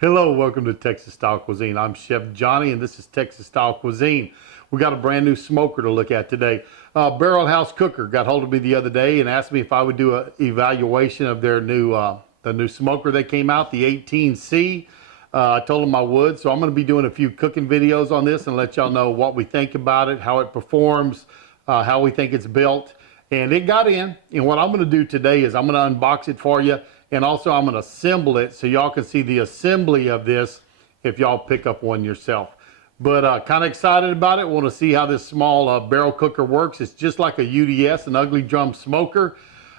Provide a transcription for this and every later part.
Hello, welcome to Texas Style Cuisine. I'm Chef Johnny and this is Texas Style Cuisine. We got a brand new smoker to look at today. Barrel House Cooker got hold of me the other day and asked me if I would do an evaluation of their new the new smoker they came out, the 18C. I told them I would, so I'm going to be doing a few cooking videos on this and let y'all know what we think about it, how it performs, how we think it's built. And it got in, and what I'm going to do today is I'm going to unbox it for you, and also I'm going to assemble it so y'all can see the assembly of this if y'all pick up one yourself. But kind of excited about it. Want to see how this small barrel cooker works. It's just like a UDS, an ugly drum smoker.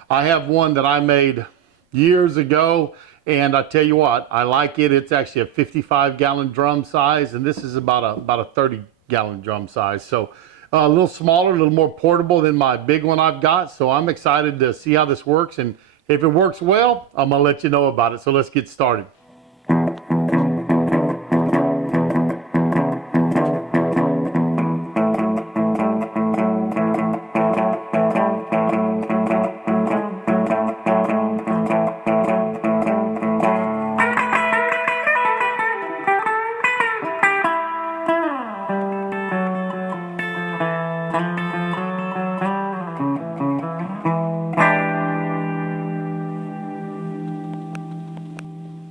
I have one that I made years ago, and I tell you what, I like it. It's actually a 55-gallon drum size, and this is about a 30-gallon drum size. So a little smaller, a little more portable than my big one I've got. So I'm excited to see how this works, and if it works well, I'm gonna let you know about it. So let's get started.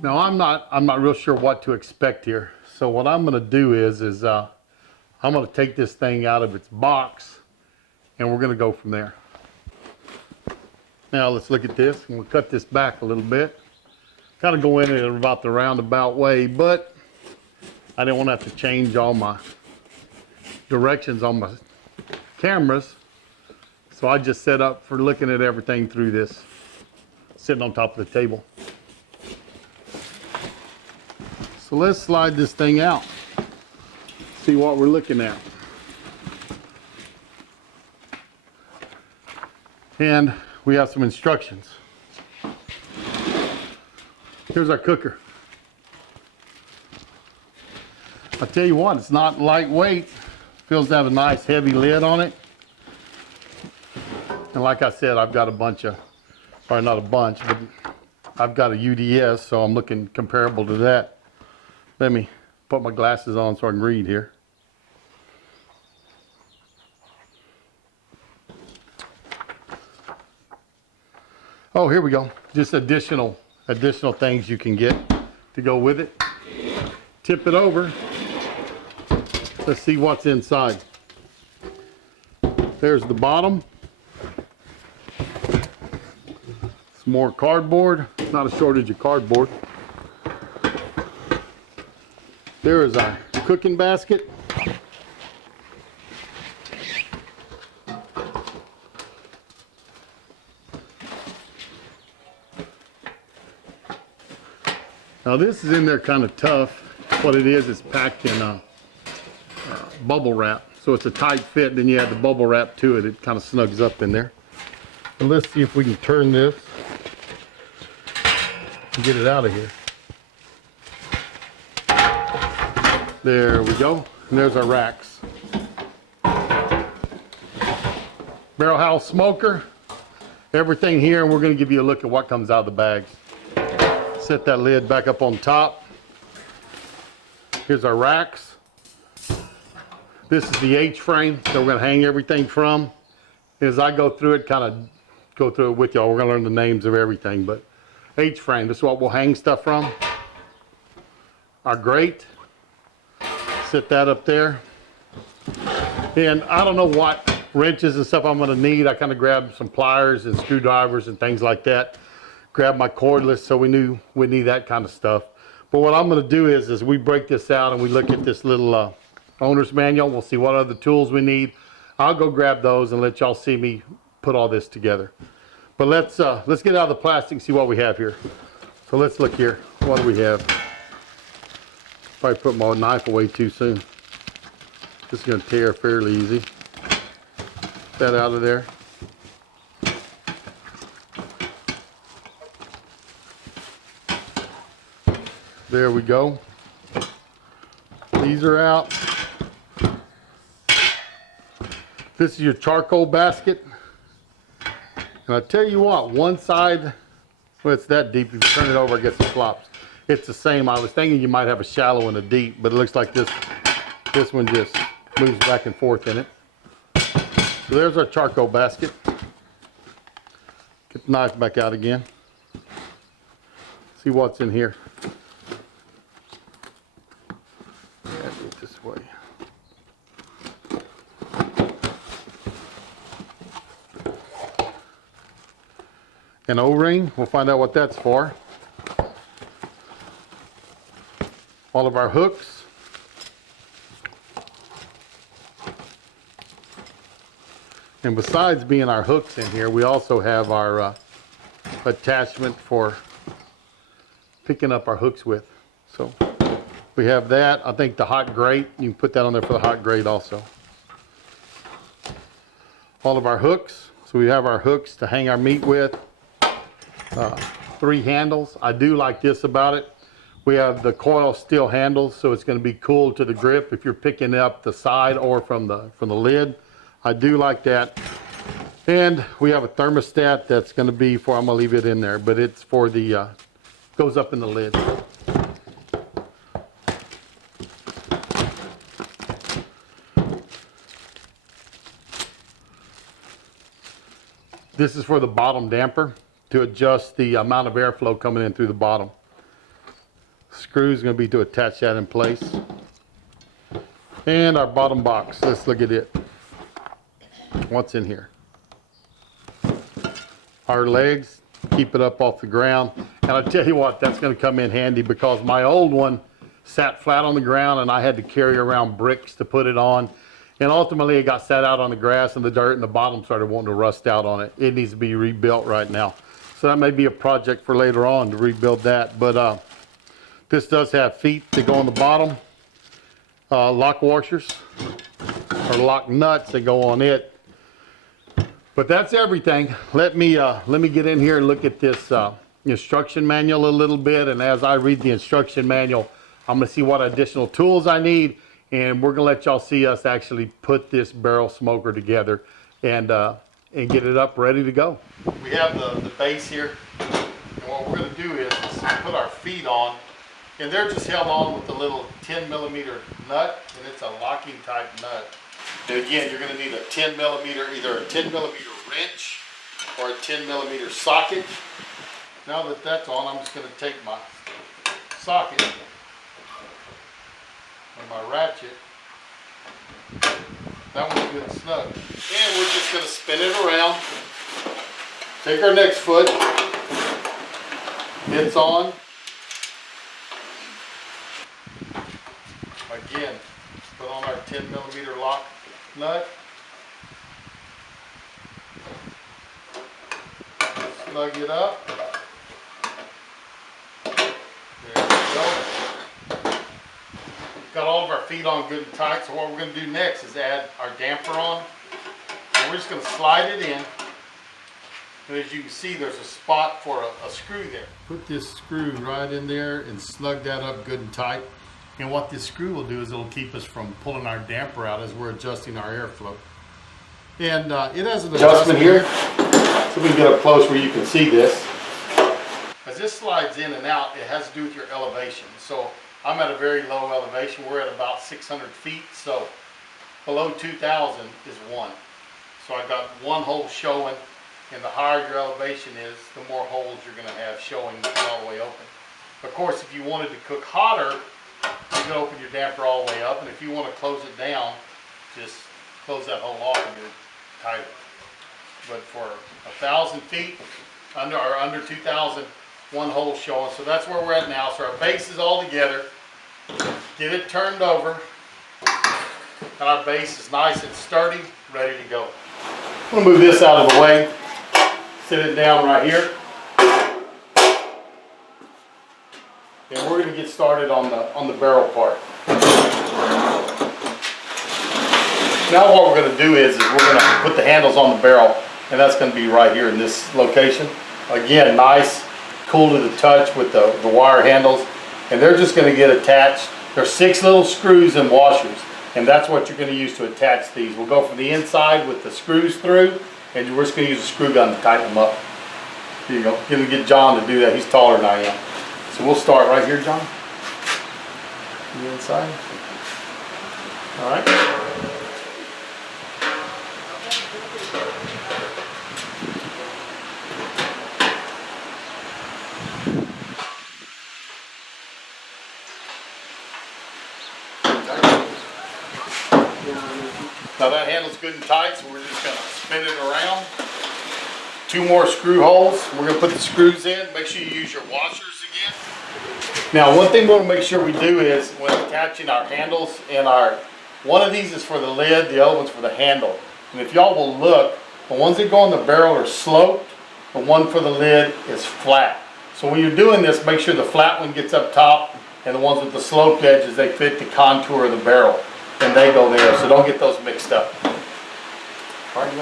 Now I'm not real sure what to expect here. So what I'm going to do is I'm going to take this thing out of its box and we're going to go from there. Now let's look at this, and we'll cut this back a little bit. Kind of go in it about the roundabout way, but I didn't want to have to change all my directions on my cameras. So I just set up for looking at everything through this, sitting on top of the table. So let's slide this thing out, see what we're looking at. And we have some instructions. Here's our cooker. I'll tell you what, it's not lightweight. Feels to have a nice heavy lid on it. And like I said, I've got a bunch of, or not a bunch, but I've got a UDS, so I'm looking comparable to that. Let me put my glasses on so I can read here. Oh, here we go. Just additional things you can get to go with it. Tip it over. Let's see what's inside. There's the bottom. Some more cardboard. Not a shortage of cardboard. There is our cooking basket. Now this is in there kind of tough. What it is packed in bubble wrap. So it's a tight fit, then you add the bubble wrap to it. It kind of snugs up in there. And let's see if we can turn this and get it out of here. There we go, and there's our racks. Barrel House smoker, everything here, and we're going to give you a look at what comes out of the bags. Set that lid back up on top. Here's our racks. This is the H-frame that we're going to hang everything from. As I go through it, kind of go through it with y'all, we're going to learn the names of everything, but H-frame, this is what we'll hang stuff from. Our grate. Set that up there. And I don't know what wrenches and stuff I'm going to need. I kind of grabbed some pliers and screwdrivers and things like that. Grabbed my cordless, so we knew we'd need that kind of stuff. But what I'm going to do is we break this out and we look at this little owner's manual. We'll see what other tools we need. I'll go grab those and let y'all see me put all this together. But let's get out of the plastic and see what we have here. So let's look here. What do we have? Probably put my knife away too soon. This is going to tear fairly easy. Get that out of there. There we go. These are out. This is your charcoal basket. And I tell you what, one side, well, it's that deep. If you turn it over, I guess it flops. it's the same. I was thinking you might have a shallow and a deep, but it looks like this one just moves back and forth in it. So there's our charcoal basket. Get the knife back out again. See what's in here. Yeah, do it this way. An O-ring, we'll find out what that's for. All of our hooks. And besides being our hooks in here, we also have our attachment for picking up our hooks with. So we have that. I think the hot grate, you can put that on there for the hot grate also. All of our hooks. So we have our hooks to hang our meat with. 3 handles. I do like this about it. We have the coil steel handles, so it's going to be cool to the grip if you're picking up the side or from the lid. I do like that. And we have a thermostat that's going to be for, I'm going to leave it in there, but it's for the, goes up in the lid. This is for the bottom damper to adjust the amount of airflow coming in through the bottom. Screw is going to be to attach that in place. And our bottom box, let's look at it. What's in here? Our legs, keep it up off the ground. And I'll tell you what, that's going to come in handy because my old one sat flat on the ground and I had to carry around bricks to put it on. And ultimately it got sat out on the grass and the dirt and the bottom started wanting to rust out on it. It needs to be rebuilt right now. So that may be a project for later on to rebuild that. But this does have feet to go on the bottom. Lock washers or lock nuts that go on it. But that's everything. Let me get in here and look at this instruction manual a little bit. And as I read the instruction manual, I'm going to see what additional tools I need. And we're going to let y'all see us actually put this barrel smoker together and get it up ready to go. We have the base here. And what we're going to do is put our feet on. And they're just held on with the little 10mm nut. And it's a locking type nut. And again, you're going to need a 10mm, either a 10mm wrench or a 10mm socket. Now that that's on, I'm just going to take my socket and my ratchet. That one's good and snug. And we're just going to spin it around. Take our next foot. It's on. Again, put on our 10mm lock nut. Snug it up. There we go. Got all of our feet on good and tight, so what we're going to do next is add our damper on. And we're just going to slide it in. And as you can see, there's a spot for a screw there. Put this screw right in there and snug that up good and tight. And what this screw will do is it'll keep us from pulling our damper out as we're adjusting our airflow. And it has an adjustment here, so we can get up close where you can see this. As this slides in and out, it has to do with your elevation. So I'm at a very low elevation. We're at about 600 feet, so below 2,000 is 1. So I've got 1 hole showing, and the higher your elevation is, the more holes you're going to have showing all the way open. Of course, if you wanted to cook hotter, you can open your damper all the way up, and if you want to close it down, just close that hole off and get it tighter. But for 1,000 feet, under 2,000, 1 hole showing. So that's where we're at now. So our base is all together. Get it turned over, and our base is nice and sturdy, ready to go. I'm going to move this out of the way. Sit it down right here. And we're going to get started on the barrel part. Now what we're going to do is we're going to put the handles on the barrel, and that's going to be right here in this location. Again, nice, cool to the touch with the wire handles, and they're just going to get attached. There's 6 little screws and washers, and that's what you're going to use to attach these. We'll go from the inside with the screws through, and we're just going to use a screw gun to tighten them up. Here you go. Get John to do that. He's taller than I am. So So we'll start right here, John. The inside. All right. Now that handle's good and tight, so we're just gonna spin it around. 2 more screw holes. We're gonna put the screws in. Make sure you use your washers again. Now, one thing we want to make sure we do is when attaching our handles and one of these is for the lid, the other one's for the handle. And if y'all will look, the ones that go on the barrel are sloped, the one for the lid is flat. So when you're doing this, make sure the flat one gets up top and the ones with the sloped edges, they fit the contour of the barrel and they go there. So don't get those mixed up. All right,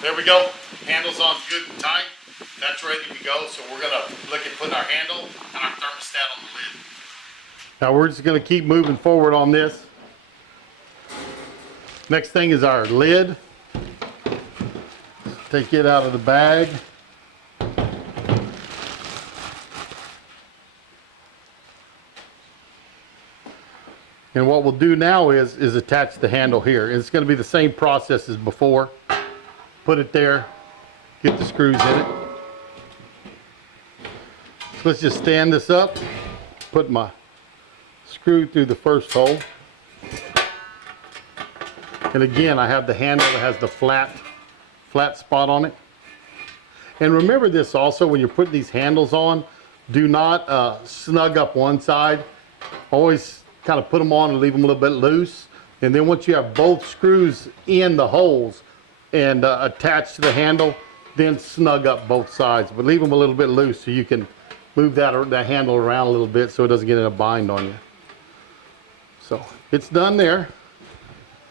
there we go. Handle's on good and tight. That's ready to go. So we're gonna look at putting our handle and our thermostat on the lid. Now we're just gonna keep moving forward on this. Next thing is our lid. Take it out of the bag. And what we'll do now is attach the handle here. It's going to be the same process as before. Put it there, get the screws in it. So let's just stand this up, put my screw through the first hole. And again, I have the handle that has the flat spot on it. And remember this also, when you're putting these handles on, do not snug up one side. Always kind of put them on and leave them a little bit loose. And then once you have both screws in the holes and attached to the handle, then snug up both sides. But leave them a little bit loose so you can move that handle around a little bit so it doesn't get in a bind on you. So it's done there.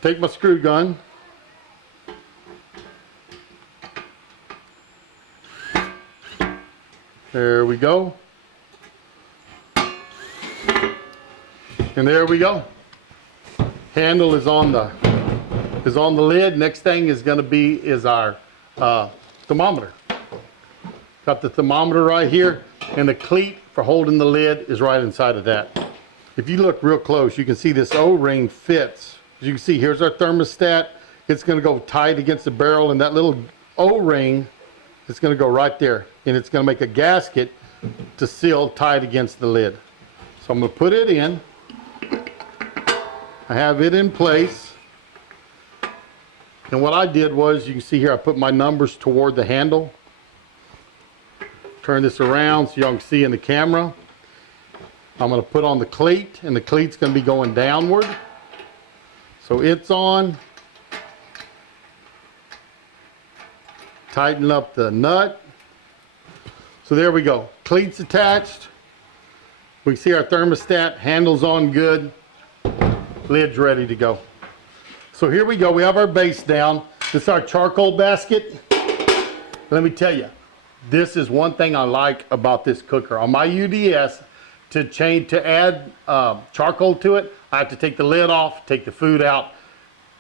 Take my screw gun. There we go. And there we go. Handle is on the lid. Next thing is going to be our thermometer. Got the thermometer right here, and the cleat for holding the lid is right inside of that. If you look real close, you can see this O-ring fits. As you can see, here's our thermostat. It's going to go tight against the barrel, and that little O-ring is going to go right there, and it's going to make a gasket to seal tight against the lid. So I'm going to put it in. I have it in place. And what I did was, you can see here, I put my numbers toward the handle. Turn this around so y'all can see in the camera. I'm going to put on the cleat, and the cleat's going to be going downward. So it's on. Tighten up the nut. So there we go. Cleat's attached. We can see our thermostat, handle's on good. Lid's ready to go. So here we go. We have our base down. This is our charcoal basket. Let me tell you, this is one thing I like about this cooker. On my UDS, to add charcoal to it, I have to take the lid off, take the food out,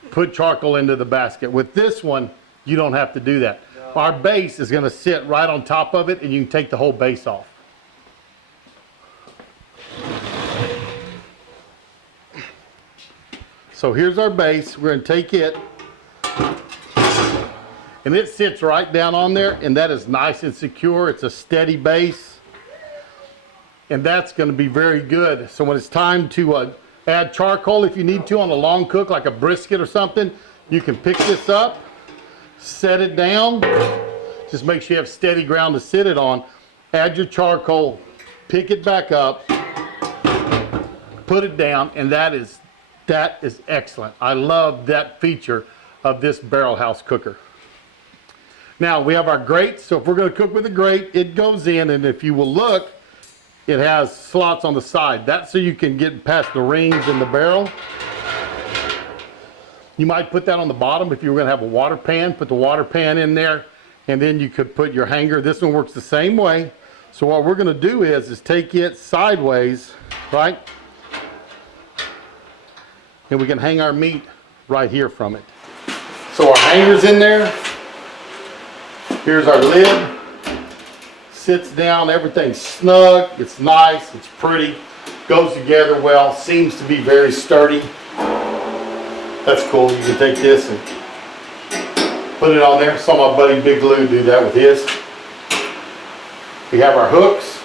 put charcoal into the basket. With this one, you don't have to do that. No. Our base is going to sit right on top of it, and you can take the whole base off. So here's our base. We're going to take it, and it sits right down on there, and that is nice and secure. It's a steady base, and that's going to be very good. So when it's time to add charcoal, if you need to, on a long cook like a brisket or something, you can pick this up, set it down. Just make sure you have steady ground to sit it on. Add your charcoal, pick it back up, put it down, and that is excellent. I love that feature of this barrel house cooker. Now we have our grate. So if we're going to cook with a grate, it goes in, and if you will look, it has slots on the side. That's so you can get past the rings in the barrel. You might put that on the bottom if you were going to have a water pan. Put the water pan in there, and then you could put your hanger. This one works the same way. So what we're going to do is take it sideways, right? And we can hang our meat right here from it. So our hanger's in there. Here's our lid. Sits down, everything's snug, it's nice, it's pretty, goes together well, seems to be very sturdy. That's cool. You can take this and put it on there. Saw my buddy Big Lou do that with his. We have our hooks.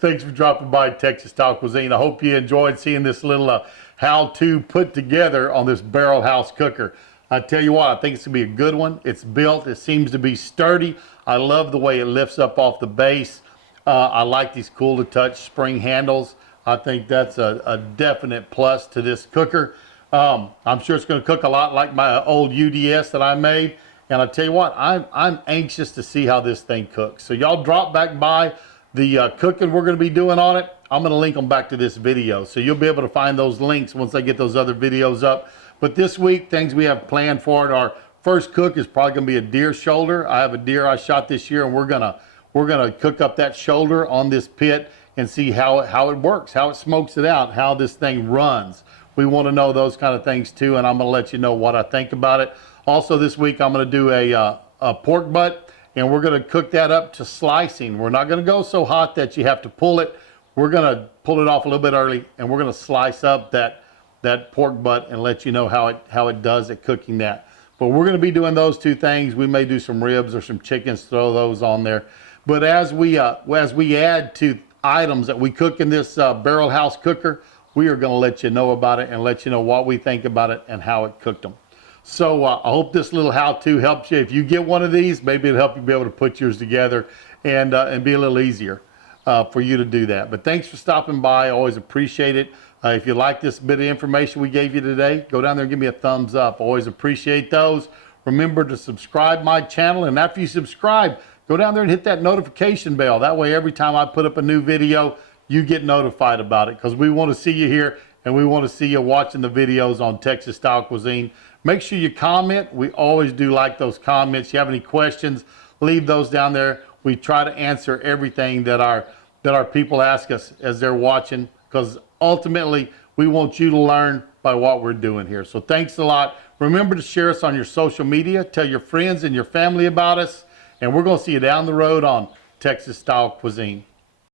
Thanks for dropping by Texas Style Cuisine. I hope you enjoyed seeing this little how-to put together on this barrel house cooker. I tell you what, I think it's gonna be a good one. It's built, it seems to be sturdy. I love the way it lifts up off the base. I like these cool to touch spring handles. I think that's a definite plus to this cooker. I'm sure it's gonna cook a lot like my old UDS that I made. And I tell you what, I'm anxious to see how this thing cooks. So y'all drop back by the cooking we're gonna be doing on it. I'm gonna link them back to this video. So you'll be able to find those links once I get those other videos up. But this week, things we have planned for it, our first cook is probably gonna be a deer shoulder. I have a deer I shot this year, and we're gonna cook up that shoulder on this pit and see how it works, how it smokes it out, how this thing runs. We wanna know those kind of things too, and I'm gonna let you know what I think about it. Also this week, I'm gonna do a pork butt, and we're gonna cook that up to slicing. We're not gonna go so hot that you have to pull it. We're gonna pull it off a little bit early, and we're gonna slice up that pork butt and let you know how it does at cooking that. But we're gonna be doing those two things. We may do some ribs or some chickens, throw those on there. But as we add to items that we cook in this barrel house cooker, we are gonna let you know about it and let you know what we think about it and how it cooked them. So I hope this little how-to helps you. If you get one of these, maybe it'll help you be able to put yours together and be a little easier for you to do that. But thanks for stopping by. I always appreciate it. If you like this bit of information we gave you today, go down there and give me a thumbs up. Always appreciate those. Remember to subscribe my channel, and after you subscribe, go down there and hit that notification bell. That way every time I put up a new video, you get notified about it, because we want to see you here and we want to see you watching the videos on Texas Style Cuisine. Make sure you comment. We always do like those comments. If you have any questions, leave those down there. We try to answer everything that our people ask us as they're watching, because ultimately we want you to learn by what we're doing here. So thanks a lot. Remember to share us on your social media. Tell your friends and your family about us. And we're going to see you down the road on Texas Style Cuisine.